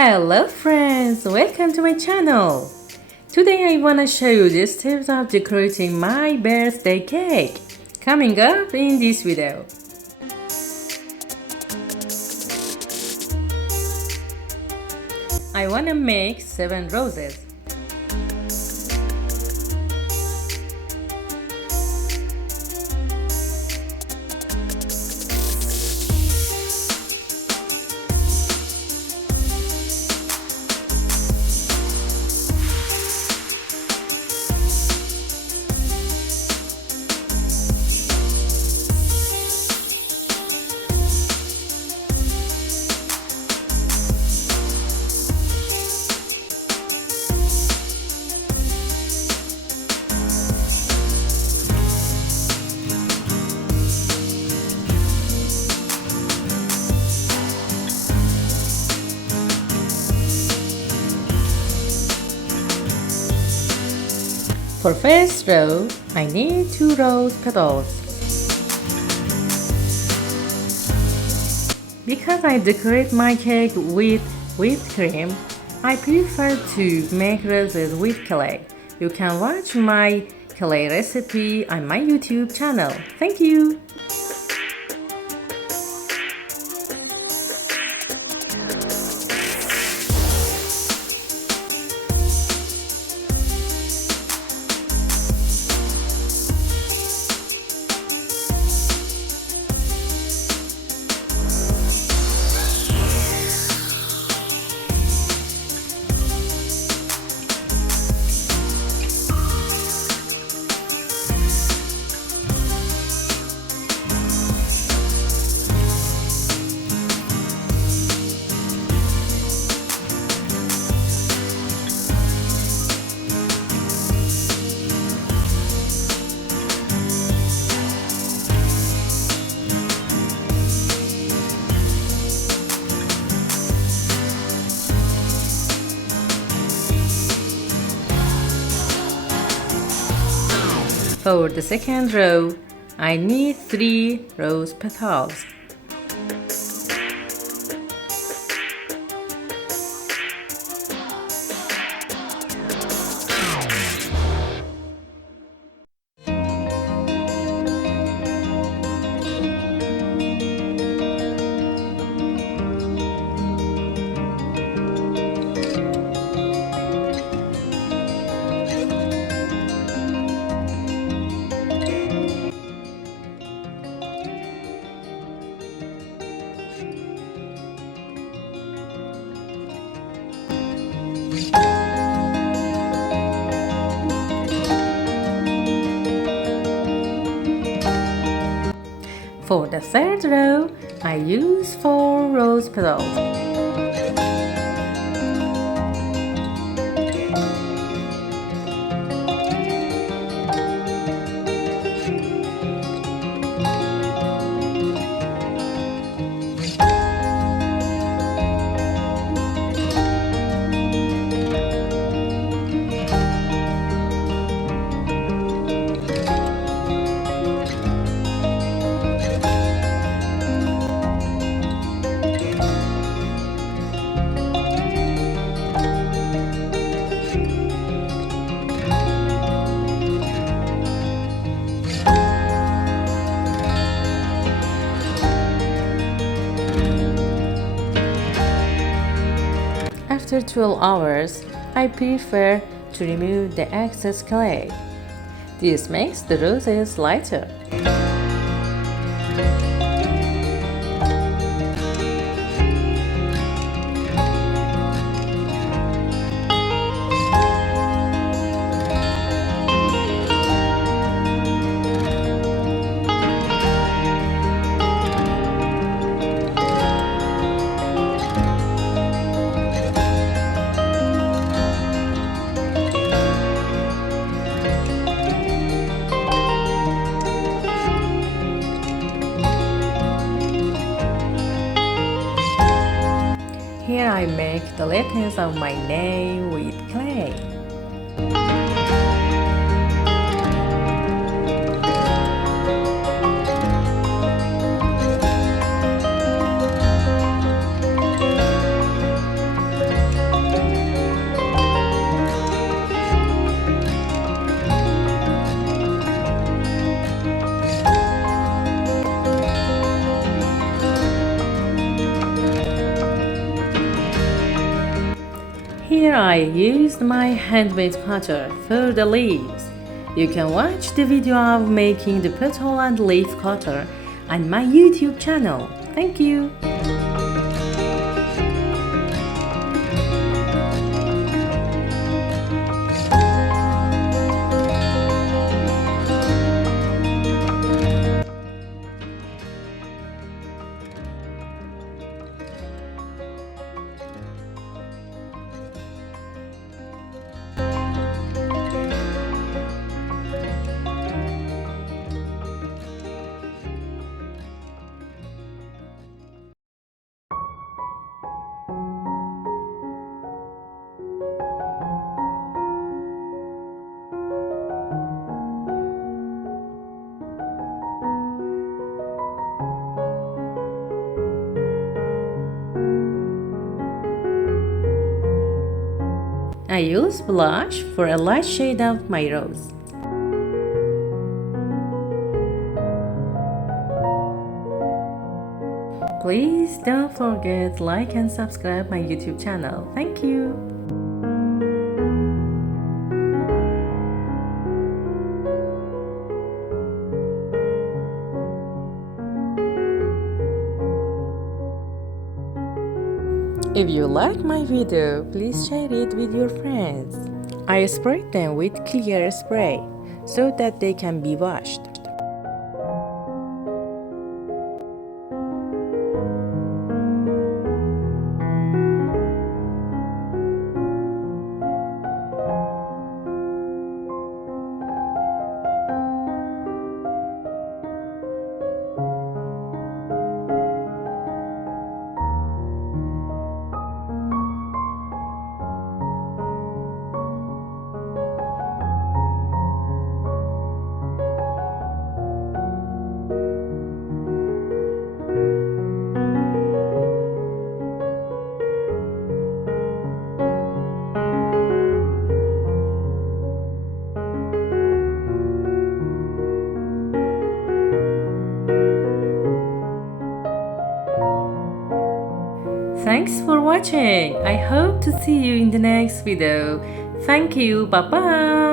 Hello friends, welcome to my channel. Today I wanna show you the steps of decorating my birthday cake. Coming up in this video. I wanna make 7 roses. For first row, I need 2 rose petals. Because I decorate my cake with whipped cream, I prefer to make roses with clay. You can watch my clay recipe on my YouTube channel. Thank you! For the second row, I need 3 rose petals. For the third row, I use 4 rose petals. After 12 hours, I prefer to remove the excess clay. This makes the roses lighter. Here I make the letters of my name with clay. Here I used my handmade cutter for the leaves. You can watch the video of making the petal and leaf cutter on my YouTube channel. Thank you. I use blush for a light shade of my rose. Please don't forget like and subscribe my YouTube channel. Thank you. If you like my video, please share it with your friends. I sprayed them with clear spray so that they can be washed. Thanks for watching. I hope to see you in the next video. Thank you. Bye bye.